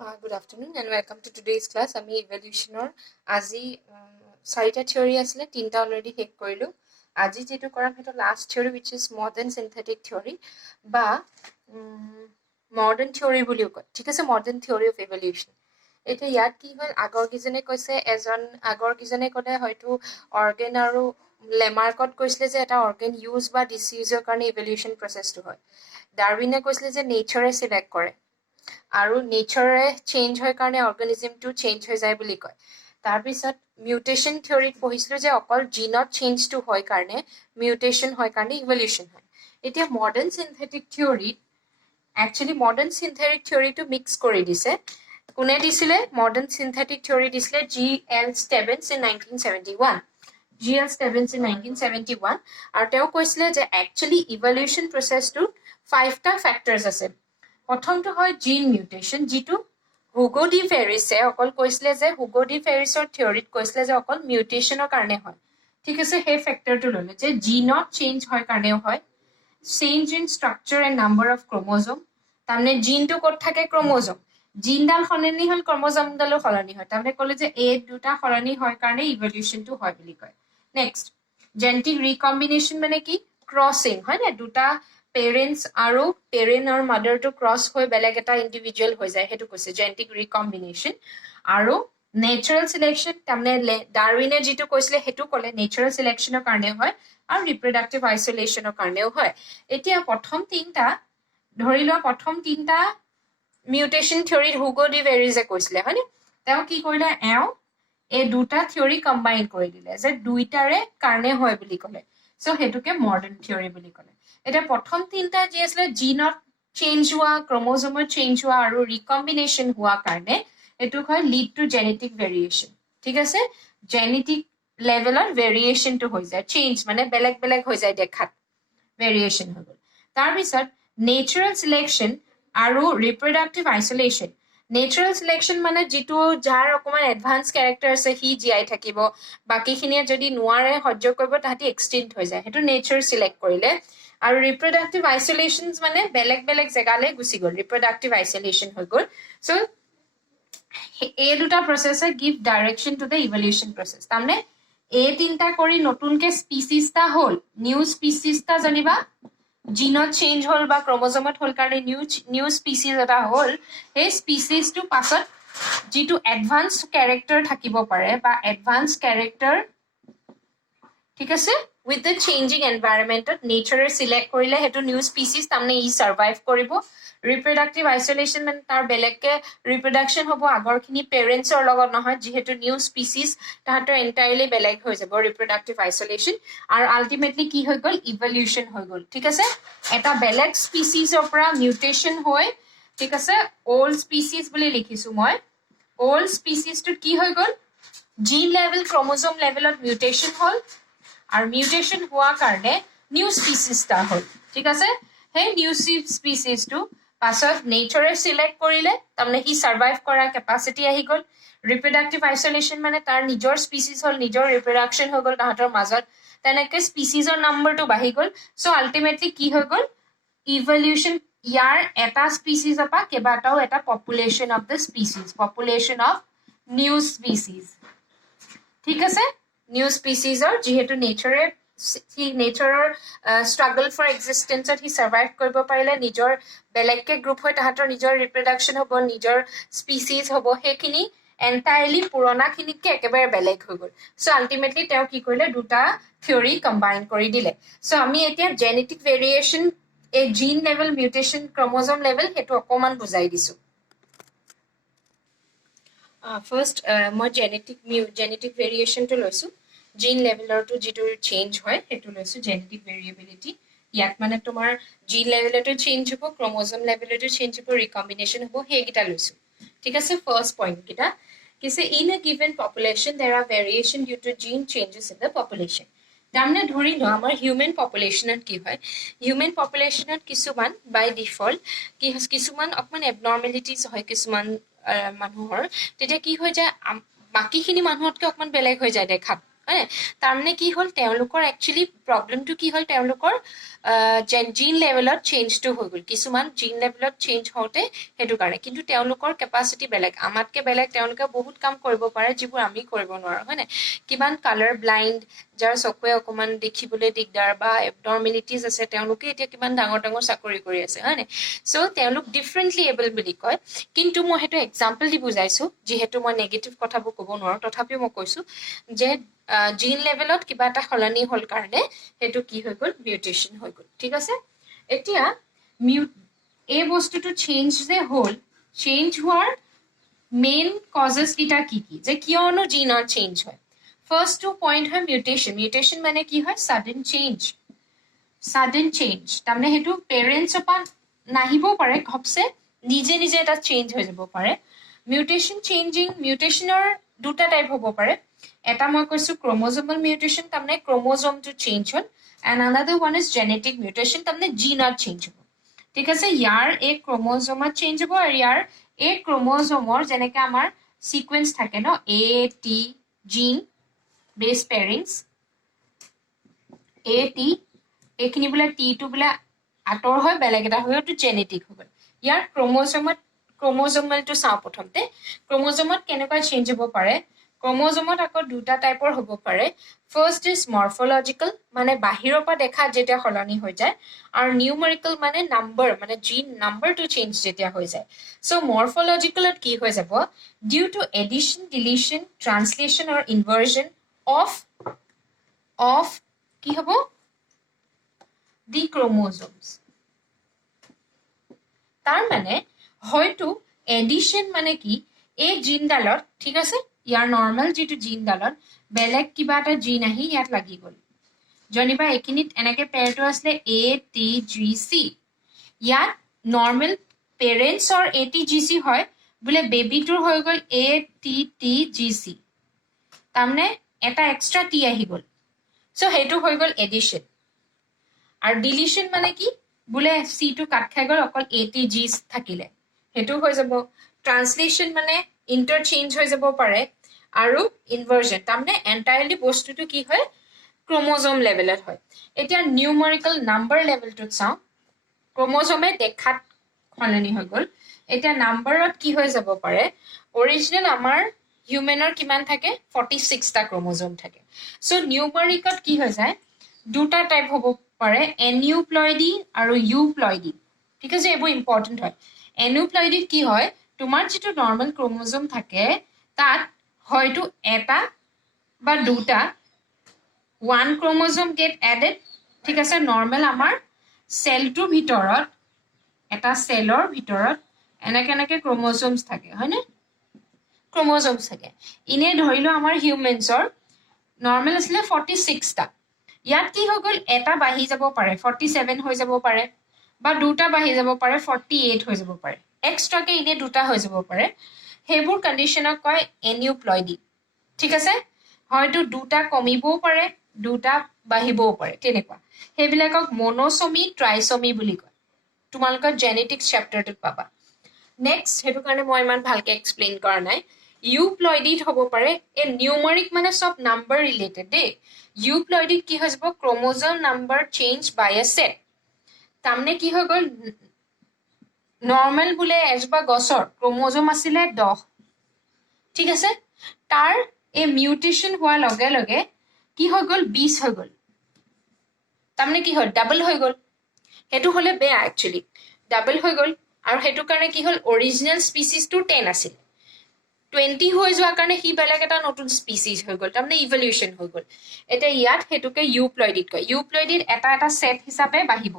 Good afternoon and welcome to today's class. আমি ইভলিউশনৰ আজি চাৰিটা থিয়ৰি আছিলে, তিনিটা অলৰেডি শেষ কৰিলো। আজি যেটো কৰাম হেটো last theory which is modern synthetic theory বা modern theory বুলিও কয়। ঠিক আছে, modern theory of evolution। এটা ইয়াত কি হ'ল, আগৰ কিজনে কৈছে আগৰ কিজনে ক'লে হয়তো অৰ্গেন আৰু লেমাৰ্কত কৈছিলে যে এটা অৰ্গেন ইউজ বা ডিসইউজৰ কাৰণে ইভলিউশন প্ৰসেসটো হয়। ডাৰউইনে কৈছিলে যে নেচাৰে সিলেক্ট কৰে আৰু নেচাৰে চেঞ্জ হয় কাৰণে অৰ্গানিজমটো চেঞ্জ হৈ যায় বুলি কয়। তাৰপিছত মিউটেশন থিয়ৰিত পঢ়িছিলোঁ যে অকল জিনত চেঞ্জটো হয় কাৰণে মিউটেশন হয় কাৰণে ইভলিউশন হয়। এতিয়া মডাৰ্ণ সিনথেটিক থিয়ৰিত একচুৱেলি মডাৰ্ণ সিনথেটিক থিয়ৰিটো মিক্স কৰি দিছে। কোনে দিছিলে? মডাৰ্ণ সিনথেটিক থিয়ৰি দিছিলে G.L. Stebbins in 1971। G.L. Stebbins in 1971 আৰু তেওঁ কৈছিলে যে একচুৱেলি ইভলিউশন প্ৰসেসটো 5টা ফেক্টৰছ আছে। প্ৰথমটো হয় জিন মিউটেশন, যিটো হুগো ডি ফেৰিছে অকল কৈছিলে যে হুগো ডি ফেৰিছৰ থিয়ৰিত কৈছিলে যে অকল মিউটেশনৰ কাৰণে হয়। ঠিক আছে, সেই ফেক্টৰটো ললে যে জিনত চেঞ্জ হয় কাৰণেও হয়। Change in structure and number of chromosome, তাৰমানে জিনটো ক'ত থাকে? ক্ৰমোজোম। জিনডাল সলনি হ'ল, ক্ৰমোজোমডালো সলনি হয়। তাৰমানে ক'লে যে এই দুটা সলনি হয় কাৰণে ইভলিউশনটো হয় বুলি কয়। নেক্সট, জেনেটিক ৰিকম্বিনেশ্যন মানে কি? ক্ৰছিং, হয় নে? দুটা পেৰেণ্টছ আৰু পেৰেণ্ট আৰু মাদাৰটো ক্ৰছ হৈ বেলেগ এটা ইণ্ডিভিজুৱেল হৈ যায়, সেইটো কৈছে জেনেটিক ৰিকম্বিনেশ্যন। আৰু নেচাৰেল চিলেকশ্যন, তাৰমানে ডাৰউইনে যিটো কৈছিলে সেইটো ক'লে নেচাৰেল চিলেকশ্যনৰ কাৰণে হয় আৰু ৰিপ্ৰডাক্টিভ আইচলেশ্যনৰ কাৰণেও হয়। এতিয়া প্ৰথম তিনিটা মিউটেশন থিয়ৰিত হুগো ডি ভেৰিজে কৈছিলে, হয়নে? তেওঁ কি কৰিলে, এই দুটা থিয়ৰি কম্বাইন কৰি দিলে যে দুইটাৰে কাৰণে হয় বুলি ক'লে। চ' সেইটোকে মডাৰ্ণ থিয়ৰি বুলি ক'লে। এতিয়া প্ৰথম তিনিটা যি আছিলে জিনত চেঞ্জ হোৱা, ক্ৰমোজোমৰ চেঞ্জ হোৱা আৰু ৰিকম্বিনেশ্যন হোৱা কাৰণে এইটোক হয় লিড টু জেনেটিক ভেৰিয়েশ্যন। ঠিক আছে, জেনেটিক লেভেলত ভেৰিয়েশ্যনটো হৈ যায়, চেঞ্জ মানে বেলেগ বেলেগ হৈ যায় দেখাত, ভেৰিয়েশ্যন হৈ গ'ল। তাৰপিছত নেচাৰেল চিলেকশ্যন আৰু ৰিপ্ৰডাক্টিভ আইচলেশ্যন। নেচাৰেল চিলেকশ্যন মানে যিটো যাৰ অকণমান এডভান্স কেৰেক্টাৰ আছে সি জীয়াই থাকিব, বাকীখিনিয়ে যদি নোৱাৰে সহ্য কৰিব তাহাঁতি এক্সটিংক্ট হৈ যায়, সেইটো নেচাৰ চিলেক্ট কৰিলে। আৰু ৰিপ্ৰডাক্টিভ আইচলেশ্যন মানে বেলেগ বেলেগ জেগালৈ গুচি গ'ল, ৰিপ্ৰডাক্টিভ আইচলেশ্যন হৈ গ'ল। চ' এই দুটা প্ৰচেছে give direction to the evolution process. তাৰমানে এই তিনিটা কৰি নতুনকে স্পিচিছটা হ'ল, নিউ স্পিচিছটা যেনিবা জিনত চেঞ্জ হ'ল বা ক্ৰমোজমত হ'ল কাৰণে নিউ স্পিচিছ এটা হ'ল। সেই স্পিচিছটো পাছত যিটো এডভান্স কেৰেক্টাৰ থাকিব পাৰে বা এডভান্স কেৰেক্টাৰ, ঠিক আছে, উইথ দ্য চেঞ্জিং এনভাইৰনমেণ্টত নেচাৰে চিলেক্ট কৰিলে সেইটো নিউ স্পিচিছ, তাৰমানে ই ছাৰ্ভাইভ কৰিব। ৰিপ্ৰডাক্টিভ আইচলেশ্যন মানে তাৰ বেলেগকে ৰিপ্ৰডাকশ্যন হ'ব, আগৰখিনি পেৰেণ্টছৰ লগত নহয়, যিহেতু নিউ স্পিচিছ তাহাঁতৰ এণ্টায়াৰলি বেলেগ হৈ যাব, ৰিপ্ৰডাক্টিভ আইচলেশ্যন। আৰু আল্টিমেটলি কি হৈ গ'ল? ইভলিউশ্যন হৈ গ'ল। ঠিক আছে, এটা বেলেগ স্পিচিছৰ পৰা মিউটেশ্যন হৈ, ঠিক আছে, অল্ড স্পিচিছ বুলি লিখিছো মই। অল্ড স্পিচিছটোত কি হৈ গ'ল? জিন লেভেল, ক্ৰমোজোম লেভেলত মিউটেশ্যন হ'ল আৰু মিউটেশ্যন হোৱাৰ কাৰণে নিউ স্পিচিছ এটা হ'ল। ঠিক আছে, সেই নিউ স্পিচিছটো পাছত নেচাৰে চিলেক্ট কৰিলে, তাৰমানে সি ছাৰ্ভাইভ কৰা কেপাচিটি আহি গ'ল। ৰিপ্ৰডাক্টিভ আইচলেশ্যন মানে তাৰ নিজৰ স্পিচিছ হ'ল, নিজৰ ৰিপ্ৰডাকশ্যন হৈ গ'ল তাহাঁতৰ মাজত, তেনেকৈ স্পিচিছৰ নাম্বাৰটো বাঢ়ি গ'ল। চ' আল্টিমেটলি কি হৈ গ'ল? ইভলিউশ্যন। ইয়াৰ এটা স্পিচিছৰ পৰা কেইবাটাও এটা population of the species, population of new species. ঠিক আছে, নিউ স্পিচিছৰ যিহেতু নেচাৰৰ ষ্ট্ৰাগল ফৰ এক্সিষ্টেঞ্চত সি ছাৰ্ভাইভ কৰিব পাৰিলে, নিজৰ বেলেগকে গ্ৰুপ হৈ তাহাঁতৰ নিজৰ ৰিপ্ৰডাকশ্যন হ'ব, নিজৰ স্পিচিছ হ'ব, সেইখিনি এণ্টায়াৰলি পুৰণাখিনিতকে একেবাৰে বেলেগ হৈ গ'ল। চ' আল্টিমেটলি তেওঁ কি কৰিলে? দুটা থিয়ৰি কম্বাইন কৰি দিলে। চ' আমি এতিয়া জেনেটিক ভেৰিয়েশ্যন, এই জিন লেভেল, মিউটেশ্যন, ক্ৰমোজোম লেভেল, সেইটো অকণমান বুজাই দিছো। ফাৰ্ষ্ট মই জেনেটিক ভেৰিয়েশ্যনটো লৈছোঁ। জিন লেভেলৰটো যিটো চেঞ্জ হয় সেইটো লৈছোঁ, জেনেটিক ভেৰিয়েবিলিটি। ইয়াত মানে তোমাৰ জিন লেভেলতো চেঞ্জ হ'ব, ক্ৰমোজোম লেভেলতো চেঞ্জ হ'ব, ৰিকম্বিনেশ্যন হ'ব, সেইকেইটা লৈছোঁ। ঠিক আছে, ফাৰ্ষ্ট পইণ্টকেইটা কিছে in a given population there are variation due to gene changes in the population. তাৰমানে ধৰি লওঁ আমাৰ হিউমেন পপুলেশ্যনত কি হয়, হিউমেন পপুলেশ্যনত কিছুমান বাই ডিফল্ট কিছুমান অকণমান এবনৰ্মেলিটিজ হয় কিছুমান মানুহৰ, তেতিয়া কি হৈ যায়, বাকীখিনি মানুহতকৈ অকণমান বেলেগ হৈ যায় দেখাত, হয়নে তাৰমানে কি হ'ল তেওঁলোকৰ একচুৱেলি প্ৰব্লেমটো কি হ'ল তেওঁলোকৰ জিন লেভেলত চেঞ্জটো হৈ গ'ল কিছুমান জিন লেভেলত চেঞ্জ হওঁতে সেইটো কাৰণে কিন্তু তেওঁলোকৰ কেপাচিটি বেলেগ আমাতকৈ বেলেগ তেওঁলোকে বহুত কাম কৰিব পাৰে যিবোৰ আমি কৰিব নোৱাৰোঁ হয়নে কিমান কালাৰ ব্লাইণ্ড যাৰ চকুৱে অকণমান দেখিবলৈ দিগদাৰ বা এবনৰ্মেলিটিজ আছে তেওঁলোকে এতিয়া কিমান ডাঙৰ ডাঙৰ চাকৰি কৰি আছে হয়নে চ' তেওঁলোক ডিফাৰেণ্টলি এবল বুলি কয় কিন্তু মই সেইটো এক্সাম্পল দি বুজাইছোঁ যিহেতু মই নেগেটিভ কথাবোৰ ক'ব নোৱাৰোঁ তথাপিও মই কৈছোঁ যে জিন লেভেলত কিবা এটা সলনি হ'ল কাৰণে সেইটো কি হৈ গ'ল মিউটেশ্যন হৈ গ'ল ঠিক আছে এতিয়া এই বস্তুটো চেঞ্জ যে হ'ল চেঞ্জ হোৱাৰ মেইন কজেছ কেইটা কি কি যে কিয়নো জিনৰ চেঞ্জ হয় ফাৰ্ষ্টটো পইণ্ট হয় মিউটেশ্যন মিউটেশ্যন মানে কি হয় ছাডেন চেঞ্জ তাৰমানে সেইটো পেৰেণ্টছৰ পৰা নাহিবও পাৰে ঘপছে নিজে নিজে এটা চেঞ্জ হৈ যাব পাৰে মিউটেশ্যনৰ দুটা টাইপ হ'ব পাৰে এটা মই কৈছোঁ ক্ৰম'জ'মেল মিউটেশ্যন তাৰমানে ক্ৰম'জ'মটো চেঞ্জ হ'ল and another one is genetic mutation তাৰমানে জিনত চেঞ্জ হ'ব ঠিক আছে ইয়াৰ এই ক্ৰম'জ'মত চেঞ্জ হ'ব আৰু ইয়াৰ এই ক্ৰম'জ'মৰ যেনেকৈ আমাৰ সিকুৱেঞ্চ থাকে ন এ টি জিন বেছ পেৰিংছ এ টি এইখিনি বোলে টিটো বোলে আঁতৰ হয় বেলেগ এটা হৈ এইটো জেনেটিক হৈ গ'ল ইয়াৰ ক্ৰম'জ'মেলটো চাওঁ প্ৰথমতে ক্ৰম'জ'মত কেনেকুৱা চেঞ্জ হ'ব পাৰে ক্ৰম'জ'মত আকৌ দুটা টাইপৰ হ'ব পাৰে ফাৰ্ষ্ট ইজ মৰ্ফলজিকেল মানে বাহিৰৰ পৰা দেখা যেতিয়া সলনি হৈ যায় আৰু নিউমেৰিকেল মানে নাম্বাৰ মানে জিন নাম্বাৰটো চেঞ্জ যেতিয়া হৈ যায় চ' মৰ্ফলজিকেলত কি হৈ যাব due to addition deletion translation আৰু ইনভাৰ্জন অফ কি হ'ব দি ক্ৰম'জ'মছ তাৰ মানে হয়তো এডিশ্যন মানে কি এই জিনডালত ঠিক আছে ইয়াৰ নৰ্মেল যিটো জিনডালত বেলেগ কিবা এটা জিন আহি ইয়াত লাগি গ'ল যেনিবা এইখিনিত এনেকৈ পেৰটো আছিলে এ টি জি চি ইয়াত নৰ্মেল পেৰেণ্টছৰ এ টি জি চি হয় বোলে বেবীটোৰ হৈ গ'ল এ টি টি জি চি তাৰমানে এটা এক্সট্ৰা টি আহি গ'ল চ' সেইটো হৈ গ'ল এডিশ্যন আৰু ডিলিশ্যন মানে কি বোলে চিটো কাট খাই গ'ল অকল এ টি জি থাকিলে সেইটো হৈ যাব ট্ৰান্সলেশ্যন মানে ইণ্টাৰচেঞ্জ হৈ যাব পাৰে আৰু ইনভাৰ্জন তাৰমানে এণ্টায়াৰলি বস্তুটো কি হয় ক্ৰম'জ'ম লেভেলত হয় এতিয়া নিউমেৰিকেল নাম্বাৰ লেভেলটোত চাওঁ ক্ৰম'জ'মে দেখাত সলনি হৈ গ'ল এতিয়া নাম্বাৰত কি হৈ যাব পাৰে অৰিজিনেল আমাৰ হিউমেনৰ কিমান থাকে 46টা ক্ৰম'জ'ম থাকে চ' নিউমেৰিকত কি হৈ যায় দুটা টাইপ হ'ব পাৰে এনিউপ্লইডি আৰু ইউপ্লইডি ঠিক আছে এইবোৰ ইম্পৰ্টেণ্ট হয় এনিউপ্লইডিত কি হয় তোমাৰ যিটো নৰ্মেল ক্ৰম'জ'ম থাকে তাত হয়তো এটা বা দুটা ওৱান ক্ৰম'জ'ম গেট এডেড ঠিক আছে নৰ্মেল আমাৰ চেলটোৰ ভিতৰত এটা চেলৰ ভিতৰত এনেকৈ ক্ৰম'জ'মছ থাকে হয়নে ক্ৰম'জ'মছ থাকে ইনে ধৰি লওঁ আমাৰ হিউমেনছৰ নৰ্মেল আছিলে 46টা ইয়াত কি হৈ গ'ল এটা বাঢ়ি যাব পাৰে 47 হৈ যাব পাৰে বা দুটা বাঢ়ি যাব পাৰে 48 হৈ যাব পাৰে এক্সট্ৰাকে ইনে দুটা হৈ যাব পাৰে সেইবোৰ কণ্ডিশ্যনক কয় এনিউপ্লইডি ঠিক আছে হয়তো দুটা কমিবও পাৰে দুটা বাঢ়িবও পাৰে তেনেকুৱা সেইবিলাকক মন'ছমি ট্ৰাইছমি বুলি কয় তোমালোকৰ জেনেটিক্স চেপ্টাৰটোত পাবা নেক্সট সেইটো কাৰণে মই ইমান ভালকৈ এক্সপ্লেইন কৰা নাই ইউপ্লইডিত হ'ব পাৰে এই নিউমেৰিক মানে চব নাম্বাৰ ৰিলেটেড দেই ইউপ্লইডিত কি হৈ যাব ক্ৰম'জ'ম নাম্বাৰ চেঞ্জ বাই এ ছেট তাৰমানে কি হৈ গ'ল নৰ্মেল বোলে এজোপা গছৰ ক্ৰম'জ'ম আছিলে 10 ঠিক আছে তাৰ এই মিউটেশ্যন হোৱাৰ লগে লগে কি হৈ গ'ল 20 হৈ গ'ল তাৰমানে কি হ'ল ডাবল হৈ গ'ল সেইটো হ'লে বেয়া একচুৱেলি ডাবল হৈ গ'ল আৰু সেইটো কাৰণে কি হ'ল অৰিজিনেল স্পিচিছটো 10 আছিল 20 হৈ যোৱাৰ কাৰণে সি বেলেগ এটা নতুন স্পিচিছ হৈ গ'ল তাৰমানে ইভলিউশ্যন হৈ গ'ল এতিয়া ইয়াত সেইটোকে ইউপ্লইডিত কয় ইউপ্লইডিত এটা এটা ছেট হিচাপে বাঢ়িব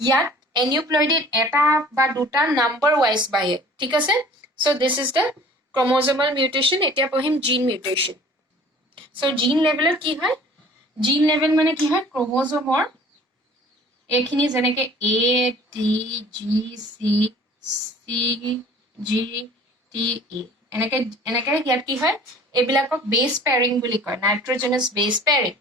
ইয়াত এনিউপ্লইডিত এটা বা দুটা নাম্বাৰ ৱাইজ বাঢ়ে ঠিক আছে চ' দিছ ইজ দ্য ক্ৰম'জ'মেল মিউটেশ্যন এতিয়া পঢ়িম জিন মিউটেশ্যন চ' জিন লেভেলত কি হয় জিন লেভেল মানে কি হয় ক্ৰম'জ'মৰ এইখিনি যেনেকৈ A T G C C G T ই এনেকৈ ইয়াত কি হয় এইবিলাকক বেছ পেয়াৰিং বুলি কয় নাইট্ৰজেনাছ বেছ পেয়াৰিং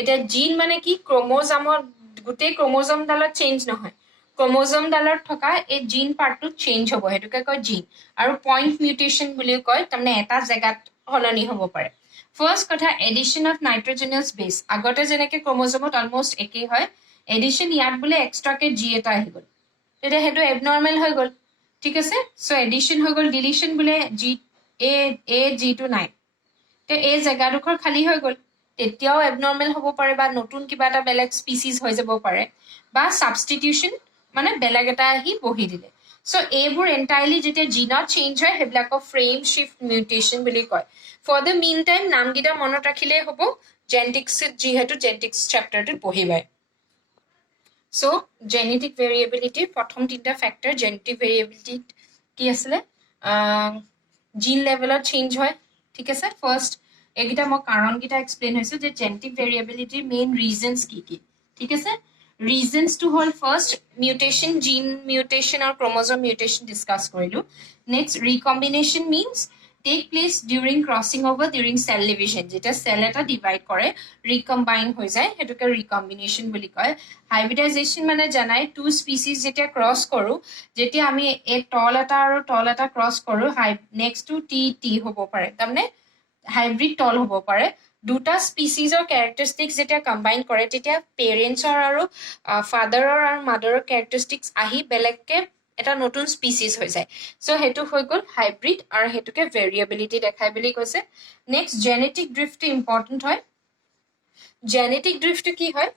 এতিয়া জিন মানে কি ক্ৰম'জ'মৰ গোটেই ক্ৰম'জ'মডালত চেঞ্জ নহয় ক্ৰম'জ'মডালত থকা এই জিন পাৰ্টটোত চেঞ্জ হ'ব সেইটোকে কয় জিন আৰু পইণ্ট মিউটেশ্যন বুলিও কয় তাৰমানে এটা জেগাত সলনি হ'ব পাৰে ফাৰ্ষ্ট কথা এডিশ্যন অফ নাইট্ৰজেনাছ বেছ আগতে যেনেকৈ ক্ৰম'জমত অলমষ্ট একেই হয় এডিশ্যন ইয়াত বোলে এক্সট্ৰাকে জি এটা আহি গ'ল তেতিয়া সেইটো এবনৰ্মেল হৈ গ'ল ঠিক আছে চ' এডিশ্যন হৈ গ'ল ডিলিশ্যন বোলে জি এ জিটো নাই তে এই জেগাডোখৰ খালী হৈ গ'ল তেতিয়াও এবনৰ্মেল হ'ব পাৰে বা নতুন কিবা এটা বেলেগ স্পিচিছ হৈ যাব পাৰে বা ছাবষ্টিটিউশ্যন মানে বেলেগ এটা আহি বহি দিলে চ' এইবোৰ এণ্টায়াৰলি যেতিয়া জিনত চেঞ্জ হয় সেইবিলাকক ফ্ৰেম শ্বিফ্ট মিউটেশ্যন বুলি কয় ফৰ দ্য মিন টাইম নামকেইটা মনত ৰাখিলেই হ'ব জেনেটিক্সত যিহেতু জেনেটিক্স চেপ্টাৰটোত পঢ়িবাই চ' জেনেটিক ভেৰিয়েবিলিটিৰ প্ৰথম তিনিটা ফেক্টৰ জেনেটিক ভেৰিয়েবিলিটিত কি আছিলে জিন লেভেলত চেঞ্জ হয় ঠিক আছে ফাৰ্ষ্ট এইকেইটা মই কাৰণকেইটা এক্সপ্লেইন হৈছো যে জেনেটিক ভেৰিয়েবিলিটিৰ মেইন ৰিজনছ কি কি ঠিক আছে ৰিজনছটো হ'ল ফাৰ্ষ্ট মিউটেশ্যন জিন মিউটেশ্যন আৰু ক্ৰম'জম মিউটেশ্যন ডিছকাছ কৰিলোঁ next recombination means take place during crossing over during cell division যেতিয়া চেল এটা ডিভাইড কৰে ৰিকম্বাইন হৈ যায় সেইটোকে ৰিকম্বিনেশ্যন বুলি কয় হাইব্ৰিডাইজেশ্যন মানে জানাই টু স্পিচিছ যেতিয়া ক্ৰছ কৰোঁ যেতিয়া আমি এই তল এটা আৰু তল এটা ক্ৰছ কৰোঁ নেক্সটটো টি হ'ব পাৰে তাৰমানে হাইব্ৰিড তল হ'ব পাৰে দুটা স্পিচিজৰ কেৰেক্টাৰিষ্টিক্স যেতিয়া কম্বাইন কৰে তেতিয়া পেৰেণ্টছৰ আৰু ফাদাৰৰ আৰু মাদাৰৰ কেৰেক্টাৰিষ্টিক্স আহি বেলেগকৈ এটা নতুন স্পিচিজ হৈ যায় চ' সেইটো হৈ গ'ল হাইব্ৰিড আৰু সেইটোকে ভেৰিয়েবিলিটি দেখাই বুলি কৈছে নেক্সট জেনেটিক ড্ৰিফ্টটো ইম্পৰ্টেণ্ট হয় জেনেটিক ড্ৰিফ্টটো কি হয়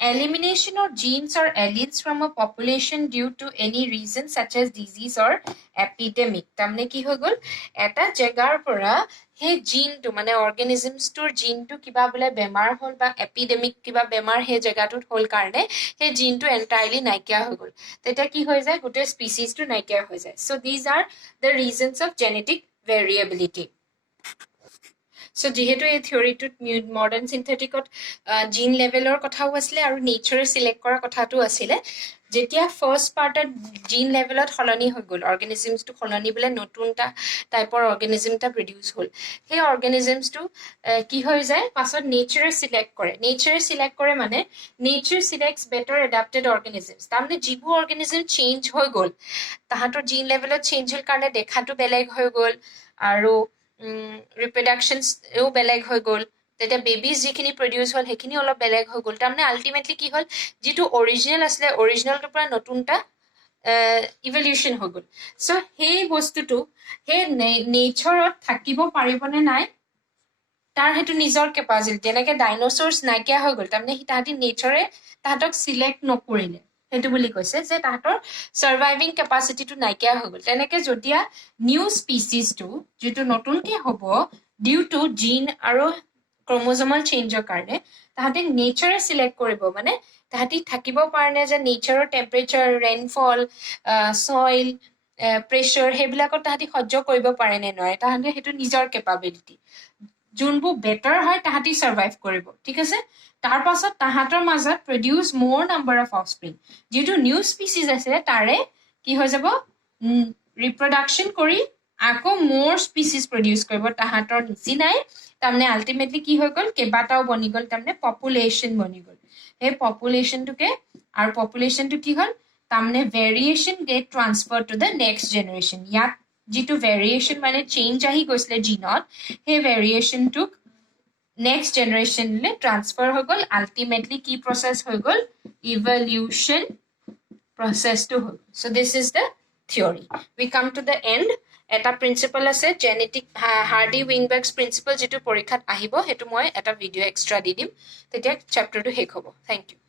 elimination of genes or alleles from a population due to any reason such as disease or epidemic তাৰমানে কি হৈ গ'ল এটা জেগাৰ পৰা সেই জিনটো মানে অৰ্গেনিজমছটোৰ জিনটো কিবা বোলে বেমাৰ হ'ল বা এপিডেমিক কিবা বেমাৰ সেই জেগাটোত হ'ল কাৰণে সেই জিনটো এণ্টায়াৰলি নাইকিয়া হৈ গ'ল তেতিয়া কি হৈ যায় গোটেই স্পিচিছটো নাইকিয়া হৈ যায় so' these are the reasons of genetic variability so' যিহেতু এই থিয়ৰিটোত মডাৰ্ণ চিন্থেটিকত জিন লেভেলৰ কথাও আছিলে আৰু নেচাৰে চিলেক্ট কৰা কথাটো আছিলে যেতিয়া ফাৰ্ষ্ট পাৰ্টত জিন লেভেলত সলনি হৈ গ'ল অৰ্গেনিজমছটো সলনি বোলে নতুন এটা টাইপৰ অৰ্গেনিজম এটা প্ৰডিউচ হ'ল সেই অৰ্গেনিজমছটো কি হৈ যায় পাছত নেচাৰে চিলেক্ট কৰে মানে নেচাৰ চিলেক্টছ বেটাৰ এডাপ্টেড অৰ্গেনিজমছ তাৰমানে যিবোৰ অৰ্গেনিজম চেঞ্জ হৈ গ'ল তাহাঁতৰ জিন লেভেলত চেঞ্জ হ'ল কাৰণে দেখাটো বেলেগ হৈ গ'ল আৰু ৰিপ্ৰডাকশ্যনও বেলেগ হৈ গ'ল তেতিয়া বেবিজ যিখিনি প্ৰডিউচ হ'ল সেইখিনি অলপ বেলেগ হৈ গ'ল তাৰমানে আল্টিমেটলি কি হ'ল যিটো অৰিজিনেল আছিলে অৰিজিনেলটোৰ পৰা নতুন এটা ইভলিউশ্যন হৈ গ'ল চ' সেই বস্তুটো সেই নেচাৰত থাকিব পাৰিবনে নাই তাৰ সেইটো নিজৰ কেপাচিটি যেনেকৈ ডাইন'ছৰ্ছ নাইকিয়া হৈ গ'ল তাৰমানে তাহাঁতি নেচাৰে তাহাঁতক চিলেক্ট নকৰিলে সেইটো বুলি কৈছে যে তাহাঁতৰ ছাৰ্ভাইভিং কেপাচিটিটো নাইকিয়া হৈ গ'ল তেনেকৈ যেতিয়া নিউ স্পিচিছটো যিটো নতুনকৈ হ'ব ডিউ টু জিন আৰু ক্ৰম'জমাল চেঞ্জৰ কাৰণে তাহাঁতে নেচাৰে চিলেক্ট কৰিব মানে তাহাঁতি থাকিব পাৰে নে যে নেচাৰৰ টেম্পাৰেচাৰ ৰেইনফল ছইল প্ৰেছাৰ সেইবিলাকত তাহাঁতি সহ্য কৰিব পাৰে নে নোৱাৰে তাহাঁতে সেইটো নিজৰ কেপাবিলিটি যোনবোৰ বেটাৰ হয় তাহাঁতি ছাৰ্ভাইভ কৰিব ঠিক আছে তাৰ পাছত তাহাঁতৰ মাজত প্ৰডিউচ মোৰ নাম্বাৰ অফ অফস্প্ৰিং যিটো নিউ স্পিচিছ আছে তাৰে কি হৈ যাব ৰিপ্ৰডাকশ্যন কৰি আকৌ মোৰ স্পিচিছ প্ৰডিউচ কৰিব তাহাঁতৰ নিচিনাই তাৰমানে আল্টিমেটলি কি হৈ গ'ল কেইবাটাও বনি গ'ল তাৰমানে পপুলেশ্যন বনি গ'ল সেই পপুলেশ্যনটোকে আৰু পপুলেশ্যনটো কি হ'ল তাৰমানে variation get transfer to the next generation ইয়াত যিটো ভেৰিয়েশ্যন মানে চেঞ্জ আহি গৈছিলে জিনত সেই ভেৰিয়েশ্যনটোক নেক্সট জেনেৰেশ্যনলৈ ট্ৰান্সফাৰ হৈ গ'ল আল্টিমেটলি কি প্ৰচেছ হৈ গ'ল ইভলিউশ্যন প্ৰচেছটো হৈ গ'ল so' this is the theory we come to the end এটা প্ৰিন্সিপাল আছে জেনেটিক হাৰ্ডি উইংবাৰ্গছ প্ৰিন্সিপাল যিটো পৰীক্ষাত আহিব সেইটো মই এটা ভিডিঅ' এক্সট্ৰা দি দিম তেতিয়া চেপ্টাৰটো শেষ হ'ব থেংক ইউ